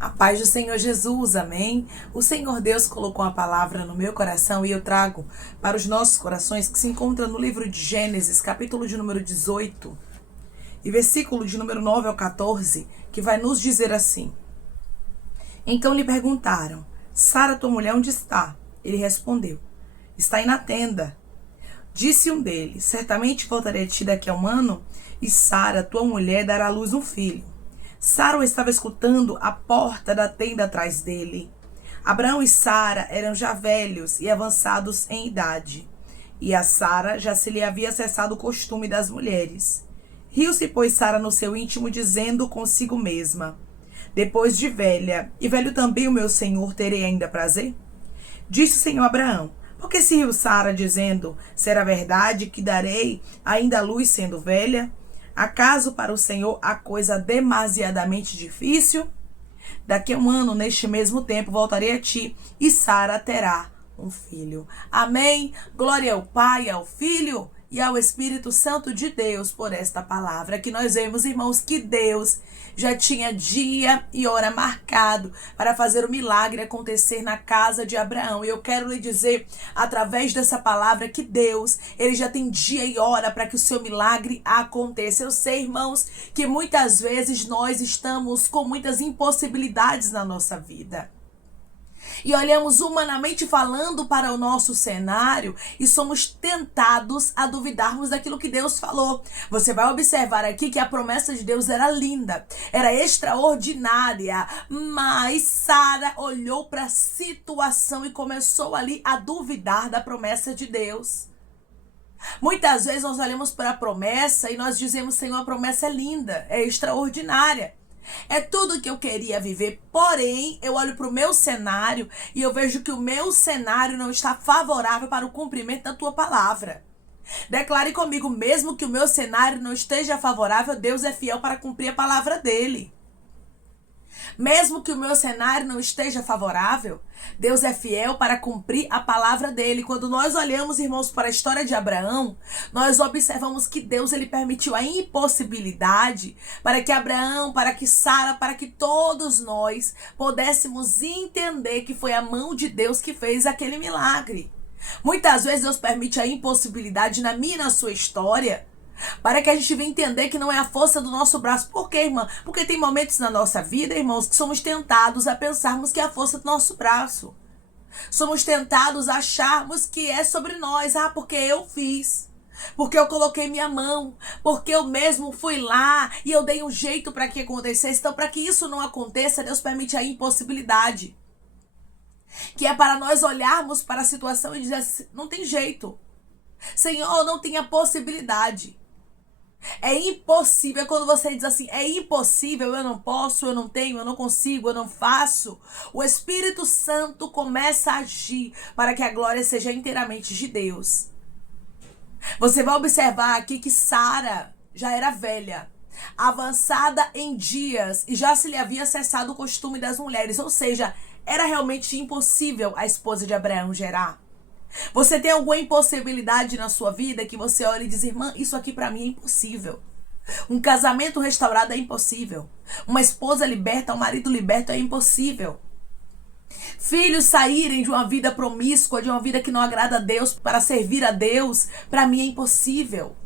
A paz do Senhor Jesus, amém? O Senhor Deus colocou a palavra no meu coração e eu trago para os nossos corações, que se encontra no livro de Gênesis, capítulo de número 18, e versículo de número 9 ao 14, que vai nos dizer assim: Então lhe perguntaram: Sara, tua mulher, onde está? Ele respondeu: Está aí na tenda. Disse um deles: Certamente voltarei a ti daqui a um ano, e Sara, tua mulher, dará à luz um filho. Sara estava escutando à porta da tenda atrás dele. Abraão e Sara eram já velhos e avançados em idade, e a Sara já se lhe havia cessado o costume das mulheres. Riu-se, pois, Sara no seu íntimo, dizendo consigo mesma: Depois de velha, e velho também o meu senhor, terei ainda prazer? Disse o Senhor a Abraão: Por que se riu Sara, dizendo: Será verdade que darei ainda a luz sendo velha? Acaso para o Senhor há coisa demasiadamente difícil? Daqui a um ano, neste mesmo tempo, voltarei a ti, e Sara terá um filho. Amém? Glória ao Pai, ao Filho e ao Espírito Santo de Deus por esta palavra. Que nós vemos, irmãos, que Deus já tinha dia e hora marcado para fazer o milagre acontecer na casa de Abraão. E eu quero lhe dizer, através dessa palavra, que Deus, ele já tem dia e hora para que o seu milagre aconteça. Eu sei, irmãos, que muitas vezes nós estamos com muitas impossibilidades na nossa vida. E olhamos humanamente falando para o nosso cenário e somos tentados a duvidarmos daquilo que Deus falou. Você vai observar aqui que a promessa de Deus era linda, era extraordinária, mas Sara olhou para a situação e começou ali a duvidar da promessa de Deus. Muitas vezes nós olhamos para a promessa e nós dizemos: Senhor, a promessa é linda, é extraordinária. É tudo que eu queria viver, porém, eu olho para o meu cenário e eu vejo que o meu cenário não está favorável para o cumprimento da tua palavra. Declare comigo: mesmo que o meu cenário não esteja favorável, Deus é fiel para cumprir a palavra dele. Mesmo que o meu cenário não esteja favorável, Deus é fiel para cumprir a palavra dele. Quando nós olhamos, irmãos, para a história de Abraão, nós observamos que Deus, ele permitiu a impossibilidade para que Abraão, para que Sara, para que todos nós pudéssemos entender que foi a mão de Deus que fez aquele milagre. Muitas vezes Deus permite a impossibilidade na minha e na sua história, para que a gente venha entender que não é a força do nosso braço. Por quê, irmã? Porque tem momentos na nossa vida, irmãos, que somos tentados a pensarmos que é a força do nosso braço. Somos tentados a acharmos que é sobre nós. Porque eu fiz. Porque eu coloquei minha mão. Porque eu mesmo fui lá e eu dei um jeito para que acontecesse. Então, para que isso não aconteça, Deus permite a impossibilidade. Que é para nós olharmos para a situação e dizer assim: não tem jeito. Senhor, não tem a possibilidade. É impossível. Quando você diz assim: é impossível, eu não posso, eu não tenho, eu não consigo, eu não faço, o Espírito Santo começa a agir para que a glória seja inteiramente de Deus. Você vai observar aqui que Sara já era velha, avançada em dias, e já se lhe havia cessado o costume das mulheres. Ou seja, era realmente impossível a esposa de Abraão gerar. Você tem alguma impossibilidade na sua vida que você olha e diz: irmã, isso aqui para mim é impossível. Um casamento restaurado é impossível. Uma esposa liberta, um marido liberto é impossível. Filhos saírem de uma vida promíscua, de uma vida que não agrada a Deus, para servir a Deus, para mim é impossível.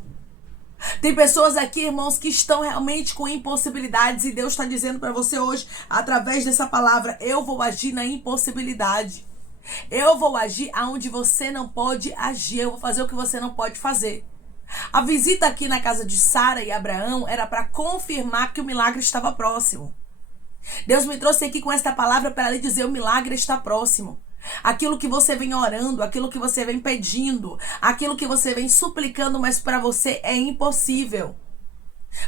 Tem pessoas aqui, irmãos, que estão realmente com impossibilidades, e Deus está dizendo para você hoje, através dessa palavra: eu vou agir na impossibilidade. Eu vou agir aonde você não pode agir. Eu vou fazer o que você não pode fazer. A visita aqui na casa de Sara e Abraão era para confirmar que o milagre estava próximo. Deus me trouxe aqui com esta palavra para lhe dizer: o milagre está próximo. Aquilo que você vem orando, aquilo que você vem pedindo, aquilo que você vem suplicando, mas para você é impossível.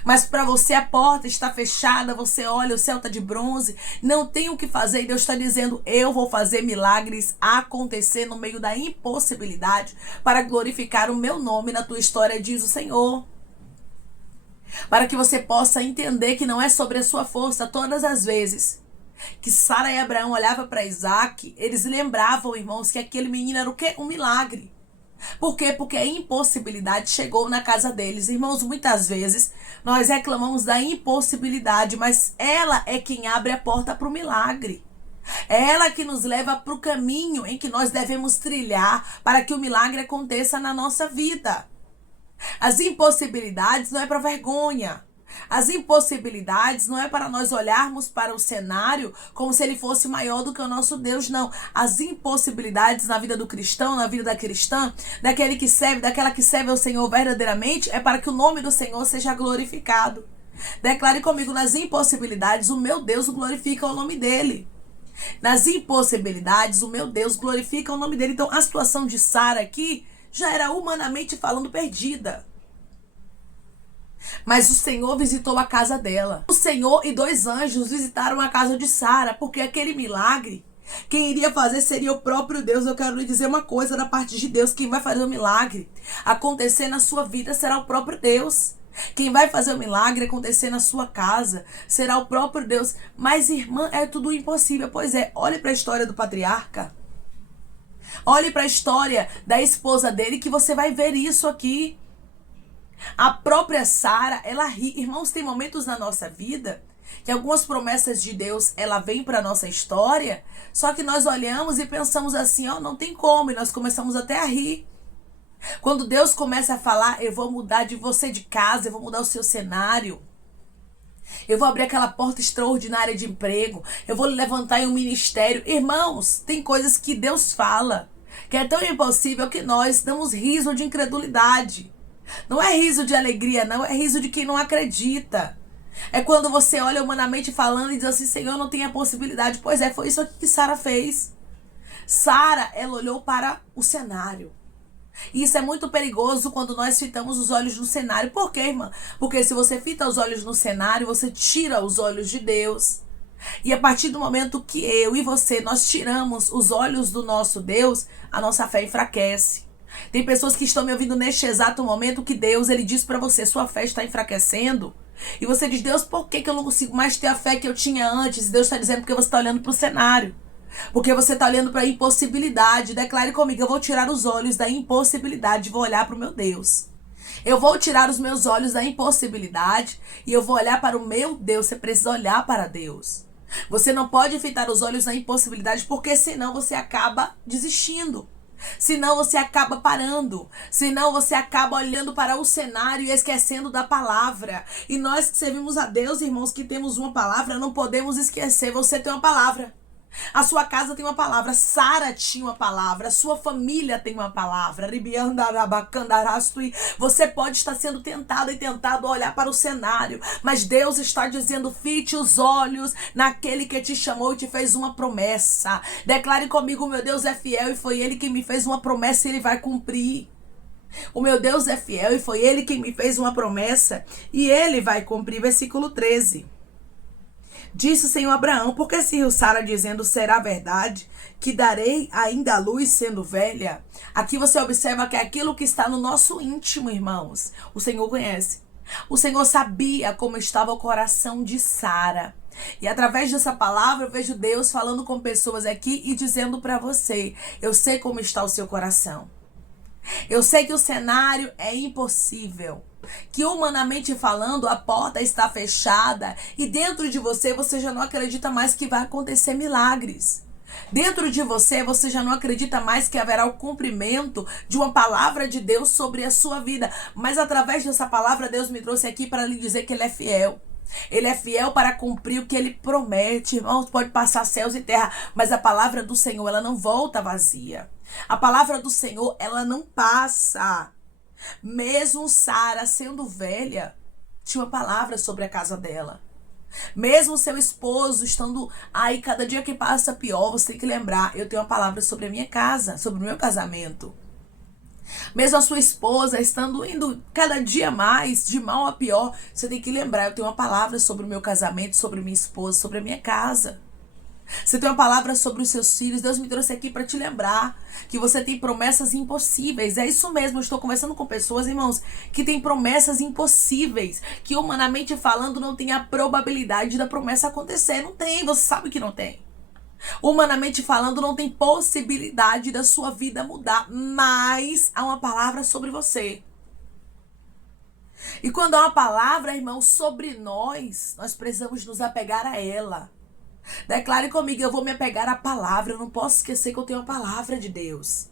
Mas para você a porta está fechada, você olha, o céu está de bronze, não tem o que fazer, e Deus está dizendo: eu vou fazer milagres acontecer no meio da impossibilidade para glorificar o meu nome na tua história, diz o Senhor. Para que você possa entender que não é sobre a sua força. Todas as vezes que Sara e Abraão olhavam para Isaac, eles lembravam, irmãos, que aquele menino era o quê? Um milagre. Por quê? Porque a impossibilidade chegou na casa deles. Irmãos, muitas vezes nós reclamamos da impossibilidade, mas ela é quem abre a porta para o milagre. É ela que nos leva para o caminho em que nós devemos trilhar para que o milagre aconteça na nossa vida. As impossibilidades não é para vergonha. As impossibilidades não é para nós olharmos para o cenário como se ele fosse maior do que o nosso Deus, não. As impossibilidades na vida do cristão, na vida da cristã, daquele que serve, daquela que serve ao Senhor verdadeiramente, é para que o nome do Senhor seja glorificado. Declare comigo: nas impossibilidades, o meu Deus glorifica o nome dele. Nas impossibilidades, o meu Deus glorifica o nome dele. Então, a situação de Sara aqui já era humanamente falando perdida. Mas o Senhor visitou a casa dela. O Senhor e 2 anjos visitaram a casa de Sara, porque aquele milagre, quem iria fazer seria o próprio Deus. Eu quero lhe dizer uma coisa da parte de Deus: quem vai fazer o milagre acontecer na sua vida será o próprio Deus. Quem vai fazer o milagre acontecer na sua casa será o próprio Deus. Mas, irmã, é tudo impossível. Pois é, olhe para a história do patriarca. Olhe para a história da esposa dele, que você vai ver isso aqui. A própria Sara, ela ri. Irmãos, tem momentos na nossa vida que algumas promessas de Deus, ela vem para a nossa história, só que nós olhamos e pensamos assim: ó, não tem como, e nós começamos até a rir. Quando Deus começa a falar: eu vou mudar de você de casa, eu vou mudar o seu cenário, eu vou abrir aquela porta extraordinária de emprego, eu vou levantar em um ministério. Irmãos, tem coisas que Deus fala que é tão impossível que nós damos riso de incredulidade. Não é riso de alegria, não, é riso de quem não acredita. É quando você olha humanamente falando e diz assim: Senhor, não tem a possibilidade. Pois é, foi isso que Sara fez. Sara, ela olhou para o cenário. E isso é muito perigoso quando nós fitamos os olhos no cenário. Por quê, irmã? Porque se você fita os olhos no cenário, você tira os olhos de Deus. E a partir do momento que eu e você, nós tiramos os olhos do nosso Deus, a nossa fé enfraquece. Tem pessoas que estão me ouvindo neste exato momento que Deus, ele diz para você: sua fé está enfraquecendo. E você diz: Deus, por que eu não consigo mais ter a fé que eu tinha antes? E Deus está dizendo: porque você está olhando para o cenário. Porque você está olhando para a impossibilidade. Declare comigo: eu vou tirar os olhos da impossibilidade e vou olhar para o meu Deus. Eu vou tirar os meus olhos da impossibilidade e eu vou olhar para o meu Deus. Você precisa olhar para Deus. Você não pode fitar os olhos na impossibilidade, porque senão você acaba desistindo. Senão você acaba parando. Senão você acaba olhando para o cenário e esquecendo da palavra. E nós que servimos a Deus, irmãos, que temos uma palavra, não podemos esquecer. Você tem uma palavra. A sua casa tem uma palavra. Sara tinha uma palavra. A sua família tem uma palavra. Você pode estar sendo tentado e tentado a olhar para o cenário, mas Deus está dizendo: fite os olhos naquele que te chamou e te fez uma promessa. Declare comigo: o meu Deus é fiel e foi ele que me fez uma promessa e ele vai cumprir. O meu Deus é fiel e foi ele que me fez uma promessa e ele vai cumprir. Versículo 13. Disse o Senhor a Abraão: por que se riu Sara, dizendo: será verdade que darei ainda a luz sendo velha? Aqui você observa que é aquilo que está no nosso íntimo, irmãos, o Senhor conhece. O Senhor sabia como estava o coração de Sara. E através dessa palavra eu vejo Deus falando com pessoas aqui e dizendo para você: eu sei como está o seu coração. Eu sei que o cenário é impossível, que humanamente falando a porta está fechada e dentro de você já não acredita mais que vai acontecer milagres. Dentro de você já não acredita mais que haverá o cumprimento de uma palavra de Deus sobre a sua vida. Mas através dessa palavra Deus me trouxe aqui para lhe dizer que Ele é fiel. Ele é fiel para cumprir o que Ele promete. Irmãos, pode passar céus e terra, mas a palavra do Senhor, ela não volta vazia. A palavra do Senhor, ela não passa. Mesmo Sara sendo velha, tinha uma palavra sobre a casa dela. Mesmo seu esposo estando aí, cada dia que passa pior, você tem que lembrar: eu tenho uma palavra sobre a minha casa, sobre o meu casamento. Mesmo a sua esposa estando indo cada dia mais de mal a pior, você tem que lembrar: eu tenho uma palavra sobre o meu casamento, sobre minha esposa, sobre a minha casa. Você tem uma palavra sobre os seus filhos. Deus me trouxe aqui para te lembrar que você tem promessas impossíveis. É isso mesmo, eu estou conversando com pessoas, irmãos, que têm promessas impossíveis, que humanamente falando não tem a probabilidade da promessa acontecer. Não tem, você sabe que não tem. Humanamente falando, não tem possibilidade da sua vida mudar, mas há uma palavra sobre você. E quando há uma palavra, irmão, sobre nós precisamos nos apegar a ela. Declare comigo, eu vou me apegar à palavra, eu não posso esquecer que eu tenho a palavra de Deus.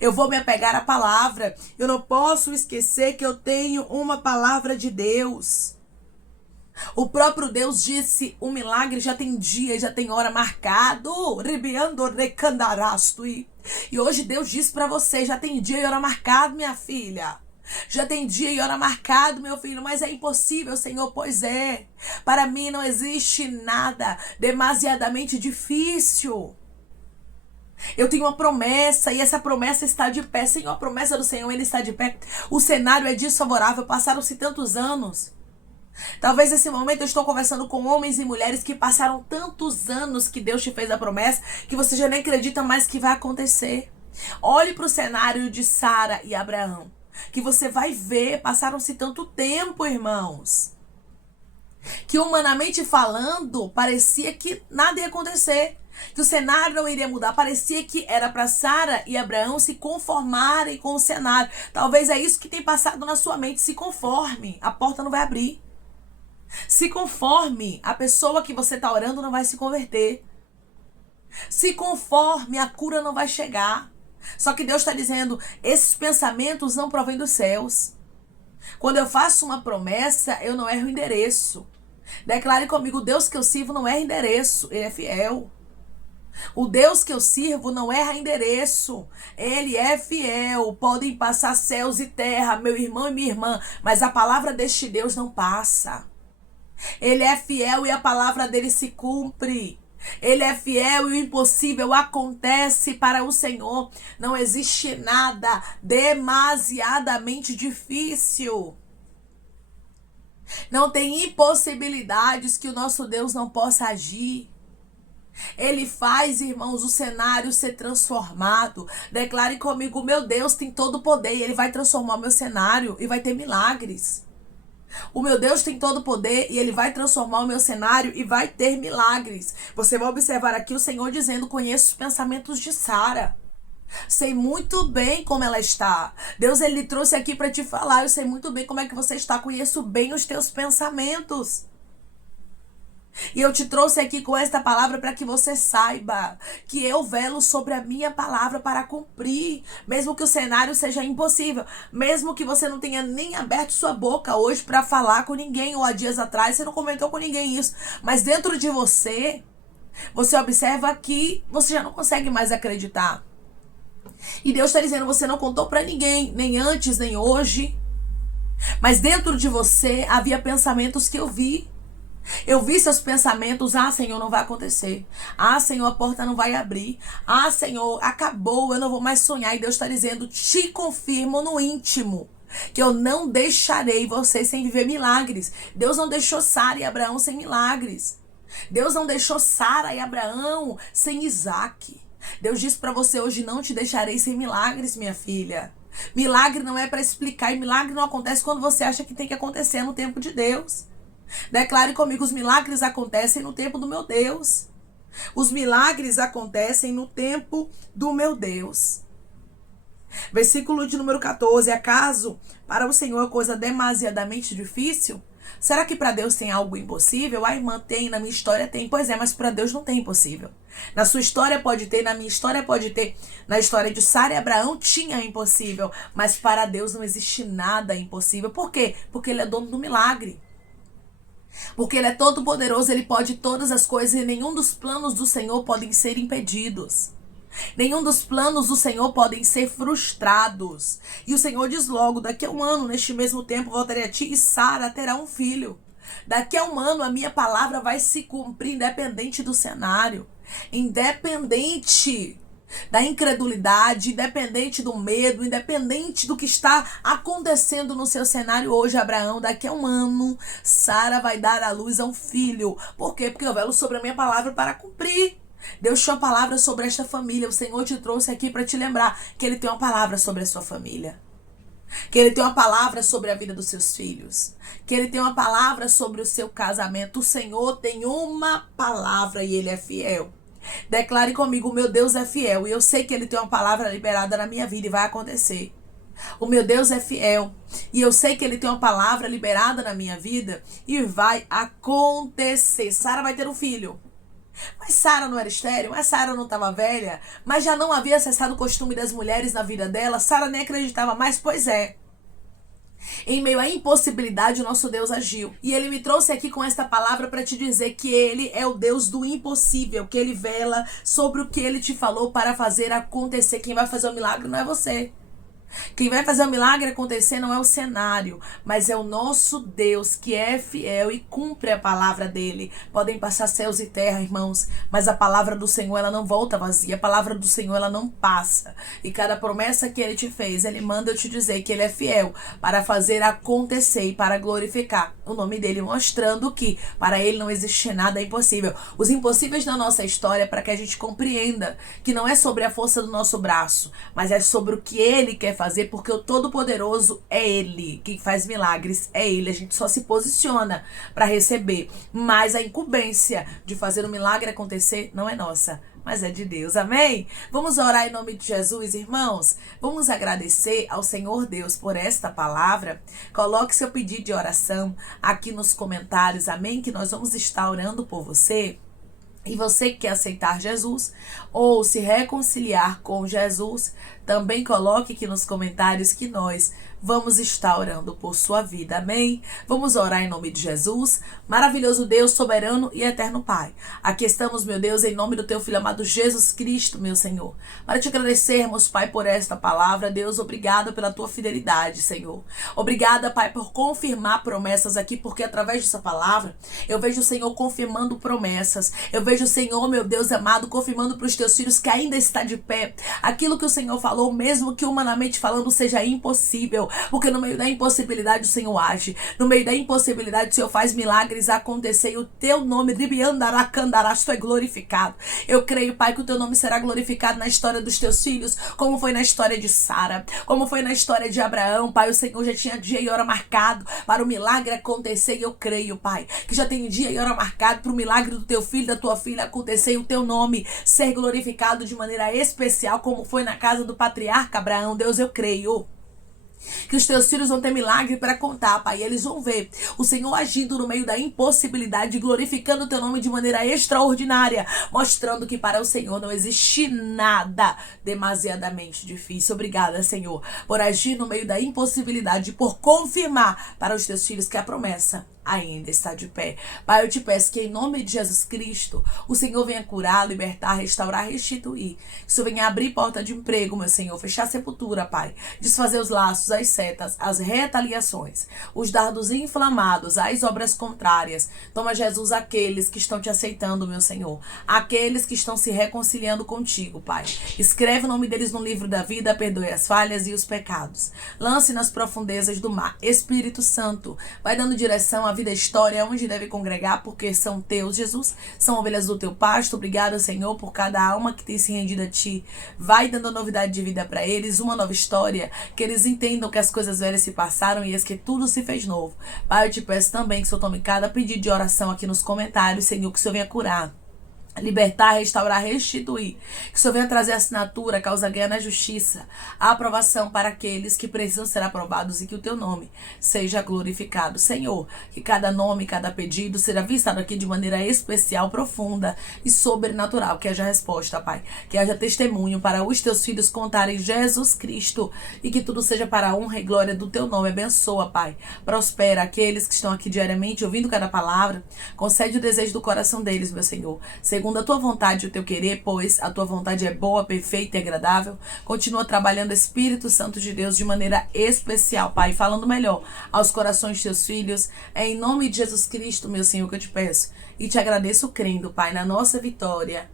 Eu vou me apegar à palavra, eu não posso esquecer que eu tenho uma palavra de Deus. O próprio Deus disse, o milagre já tem dia, já tem hora marcado. E hoje Deus disse para você, já tem dia e hora marcado, minha filha. Já tem dia e hora marcado, meu filho, mas é impossível, Senhor, pois é. Para mim não existe nada demasiadamente difícil. Eu tenho uma promessa e essa promessa está de pé. Senhor, a promessa do Senhor, ele está de pé. O cenário é desfavorável, passaram-se tantos anos. Talvez nesse momento eu estou conversando com homens e mulheres que passaram tantos anos que Deus te fez a promessa que você já nem acredita mais que vai acontecer. Olhe para o cenário de Sara e Abraão, que você vai ver, passaram-se tanto tempo, irmãos, que humanamente falando, parecia que nada ia acontecer, que o cenário não iria mudar, parecia que era para Sara e Abraão se conformarem com o cenário. Talvez é isso que tem passado na sua mente, se conforme, a porta não vai abrir. Se conforme, a pessoa que você está orando não vai se converter. Se conforme, a cura não vai chegar. Só que Deus está dizendo, esses pensamentos não provêm dos céus. Quando eu faço uma promessa, eu não erro o endereço. Declare comigo, o Deus que eu sirvo não erra endereço, ele é fiel. O Deus que eu sirvo não erra endereço, ele é fiel. Podem passar céus e terra, meu irmão e minha irmã, mas a palavra deste Deus não passa. Ele é fiel e a palavra dele se cumpre. Ele é fiel e o impossível acontece para o Senhor. Não existe nada demasiadamente difícil. Não tem impossibilidades que o nosso Deus não possa agir. Ele faz, irmãos, o cenário ser transformado. Declare comigo, meu Deus tem todo o poder e ele vai transformar o meu cenário e vai ter milagres. O meu Deus tem todo o poder e ele vai transformar o meu cenário e vai ter milagres. Você vai observar aqui o Senhor dizendo, conheço os pensamentos de Sara. Sei muito bem como ela está. Deus, ele trouxe aqui para te falar, eu sei muito bem como é que você está. Conheço bem os teus pensamentos. E eu te trouxe aqui com esta palavra para que você saiba que eu velo sobre a minha palavra para cumprir. Mesmo que o cenário seja impossível. Mesmo que você não tenha nem aberto sua boca hoje para falar com ninguém. Ou há dias atrás você não comentou com ninguém isso. Mas dentro de você, você observa que você já não consegue mais acreditar. E Deus está dizendo, você não contou para ninguém. Nem antes, nem hoje. Mas dentro de você havia pensamentos que eu vi. Eu vi seus pensamentos, Senhor, não vai acontecer. Senhor, a porta não vai abrir. Senhor, acabou, eu não vou mais sonhar. E Deus está dizendo, te confirmo no íntimo, que eu não deixarei vocês sem viver milagres. Deus não deixou Sara e Abraão sem milagres. Deus não deixou Sara e Abraão sem Isaac. Deus disse para você hoje, não te deixarei sem milagres, minha filha. Milagre não é para explicar e milagre não acontece quando você acha que tem que acontecer no tempo de Deus. Declare comigo, os milagres acontecem no tempo do meu Deus. Os milagres acontecem no tempo do meu Deus. Versículo de número 14. Acaso para o Senhor é coisa demasiadamente difícil? Será que para Deus tem algo impossível? A irmã tem, na minha história tem. Pois é, mas para Deus não tem impossível. Na sua história pode ter, na minha história pode ter. Na história de Sara e Abraão tinha impossível. Mas para Deus não existe nada impossível. Por quê? Porque ele é dono do milagre. Porque ele é todo poderoso, ele pode todas as coisas e nenhum dos planos do Senhor podem ser impedidos. Nenhum dos planos do Senhor podem ser frustrados. E o Senhor diz logo, daqui a um ano, neste mesmo tempo, voltarei a ti e Sara terá um filho. Daqui a um ano a minha palavra vai se cumprir independente do cenário. Independente da incredulidade, independente do medo, independente do que está acontecendo no seu cenário hoje, Abraão, daqui a um ano, Sara vai dar à luz a um filho. Por quê? Porque eu velo sobre a minha palavra para cumprir. Deus tinha uma palavra sobre esta família. O Senhor te trouxe aqui para te lembrar que Ele tem uma palavra sobre a sua família. Que Ele tem uma palavra sobre a vida dos seus filhos. Que Ele tem uma palavra sobre o seu casamento. O Senhor tem uma palavra e Ele é fiel. Declare comigo: o meu Deus é fiel e eu sei que ele tem uma palavra liberada na minha vida e vai acontecer. O meu Deus é fiel e eu sei que ele tem uma palavra liberada na minha vida e vai acontecer. Sara vai ter um filho. Mas Sara não era estéril, mas Sara não estava velha, mas já não havia cessado o costume das mulheres na vida dela. Sara nem acreditava mais, pois é. Em meio à impossibilidade, o nosso Deus agiu. E ele me trouxe aqui com esta palavra para te dizer que ele é o Deus do impossível, que ele vela sobre o que ele te falou para fazer acontecer. Quem vai fazer o milagre não é você. Quem vai fazer o milagre acontecer não é o cenário, mas é o nosso Deus que é fiel e cumpre a palavra dele. Podem passar céus e terra, irmãos, mas a palavra do Senhor, ela não volta vazia. A palavra do Senhor, ela não passa. E cada promessa que ele te fez, ele manda eu te dizer que ele é fiel para fazer acontecer e para glorificar o nome dele, mostrando que para ele não existe nada impossível. Os impossíveis na nossa história é para que a gente compreenda que não é sobre a força do nosso braço, mas é sobre o que ele quer fazer, porque o Todo-Poderoso é ele. Quem faz milagres é ele. A gente só se posiciona para receber. Mas a incumbência de fazer o milagre acontecer não é nossa, mas é de Deus. Amém? Vamos orar em nome de Jesus, irmãos. Vamos agradecer ao Senhor Deus por esta palavra. Coloque seu pedido de oração aqui nos comentários. Amém? Que nós vamos estar orando por você. E você que quer aceitar Jesus ou se reconciliar com Jesus, também coloque aqui nos comentários que nós vamos estar orando por sua vida. Amém? Vamos orar em nome de Jesus. Maravilhoso Deus, soberano e eterno Pai. Aqui estamos, meu Deus, em nome do teu Filho amado Jesus Cristo, meu Senhor. Para te agradecermos, Pai, por esta palavra. Deus, obrigada pela tua fidelidade, Senhor. Obrigada, Pai, por confirmar promessas aqui, porque através dessa palavra eu vejo o Senhor confirmando promessas. Eu vejo o Senhor, meu Deus amado, confirmando para os teus filhos que ainda está de pé. Aquilo que o Senhor falou, mesmo que humanamente falando seja impossível, porque no meio da impossibilidade o Senhor age. No meio da impossibilidade o Senhor faz milagres acontecer e o teu nome, Ribiandaracandarás, é glorificado. Eu creio, Pai, que o teu nome será glorificado na história dos teus filhos, como foi na história de Sara, como foi na história de Abraão. Pai, o Senhor já tinha dia e hora marcado para o milagre acontecer e eu creio, Pai, que já tem dia e hora marcado para o milagre do teu filho, da tua filha acontecer e o teu nome ser glorificado de maneira especial, como foi na casa do patriarca Abraão. Deus, eu creio que os teus filhos vão ter milagre para contar, Pai. E eles vão ver o Senhor agindo no meio da impossibilidade, glorificando o teu nome de maneira extraordinária, mostrando que para o Senhor não existe nada demasiadamente difícil. Obrigada, Senhor, por agir no meio da impossibilidade, por confirmar para os teus filhos que a promessa ainda está de pé. Pai, eu te peço que em nome de Jesus Cristo, o Senhor venha curar, libertar, restaurar, restituir. Que o Senhor venha abrir porta de emprego, meu Senhor, fechar a sepultura, Pai. Desfazer os laços, as setas, as retaliações, os dardos inflamados, as obras contrárias. Toma, Jesus, aqueles que estão te aceitando, meu Senhor. Aqueles que estão se reconciliando contigo, Pai. Escreve o nome deles no livro da vida, perdoe as falhas e os pecados. Lance nas profundezas do mar. Espírito Santo, vai dando direção à vida, história, onde deve congregar, porque são teus, Jesus, são ovelhas do teu pasto. Obrigado, Senhor, por cada alma que tem se rendido a ti. Vai dando novidade de vida para eles, uma nova história, que eles entendam que as coisas velhas se passaram e que tudo se fez novo. Pai, eu te peço também que o Senhor tome cada pedido de oração aqui nos comentários, Senhor, que o Senhor venha curar, libertar, restaurar, restituir. Que o Senhor venha trazer assinatura, causa ganha na justiça, a aprovação para aqueles que precisam ser aprovados e que o teu nome seja glorificado. Senhor, que cada nome, cada pedido seja vistado aqui de maneira especial, profunda e sobrenatural. Que haja resposta, Pai. Que haja testemunho para os teus filhos contarem Jesus Cristo e que tudo seja para a honra e glória do teu nome. Abençoa, Pai. Prospera aqueles que estão aqui diariamente ouvindo cada palavra. Concede o desejo do coração deles, meu Senhor. Segundo a tua vontade e o teu querer, pois a tua vontade é boa, perfeita e agradável. Continua trabalhando, Espírito Santo de Deus, de maneira especial, Pai, falando melhor aos corações de teus filhos. É em nome de Jesus Cristo, meu Senhor, que eu te peço e te agradeço crendo, Pai, na nossa vitória.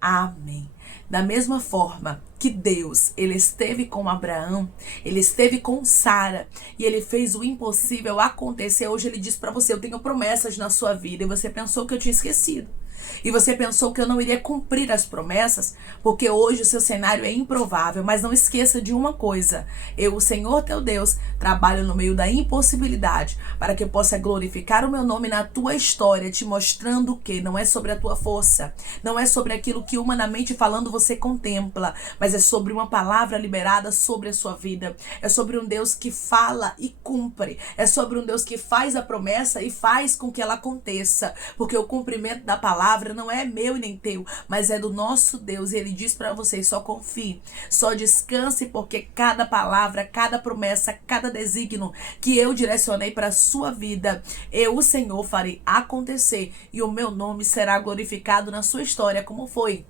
Amém. Da mesma forma que Deus, ele esteve com Abraão, ele esteve com Sara e ele fez o impossível acontecer. Hoje ele diz para você: eu tenho promessas na sua vida, e você pensou que eu tinha esquecido. E você pensou que eu não iria cumprir as promessas, porque hoje o seu cenário é improvável. Mas não esqueça de uma coisa: eu, o Senhor teu Deus, trabalho no meio da impossibilidade, para que eu possa glorificar o meu nome na tua história, te mostrando que não é sobre a tua força, não é sobre aquilo que humanamente falando você contempla, mas é sobre uma palavra liberada sobre a sua vida. É sobre um Deus que fala e cumpre. É sobre um Deus que faz a promessa e faz com que ela aconteça, porque o cumprimento da palavra não é meu e nem teu, mas é do nosso Deus. E ele diz para vocês: só confie, só descanse, porque cada palavra, cada promessa, cada desígnio que eu direcionei para a sua vida, eu, o Senhor, farei acontecer, e o meu nome será glorificado na sua história, como foi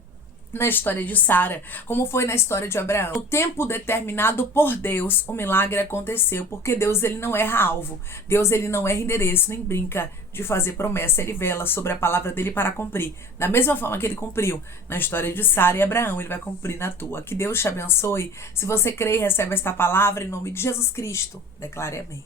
na história de Sara, como foi na história de Abraão. No tempo determinado por Deus, o milagre aconteceu, porque Deus, ele não erra alvo. Deus, ele não erra endereço, nem brinca de fazer promessa. Ele vela sobre a palavra dele para cumprir. Da mesma forma que ele cumpriu na história de Sara e Abraão, ele vai cumprir na tua. Que Deus te abençoe. Se você crê e recebe esta palavra, em nome de Jesus Cristo, declare amém.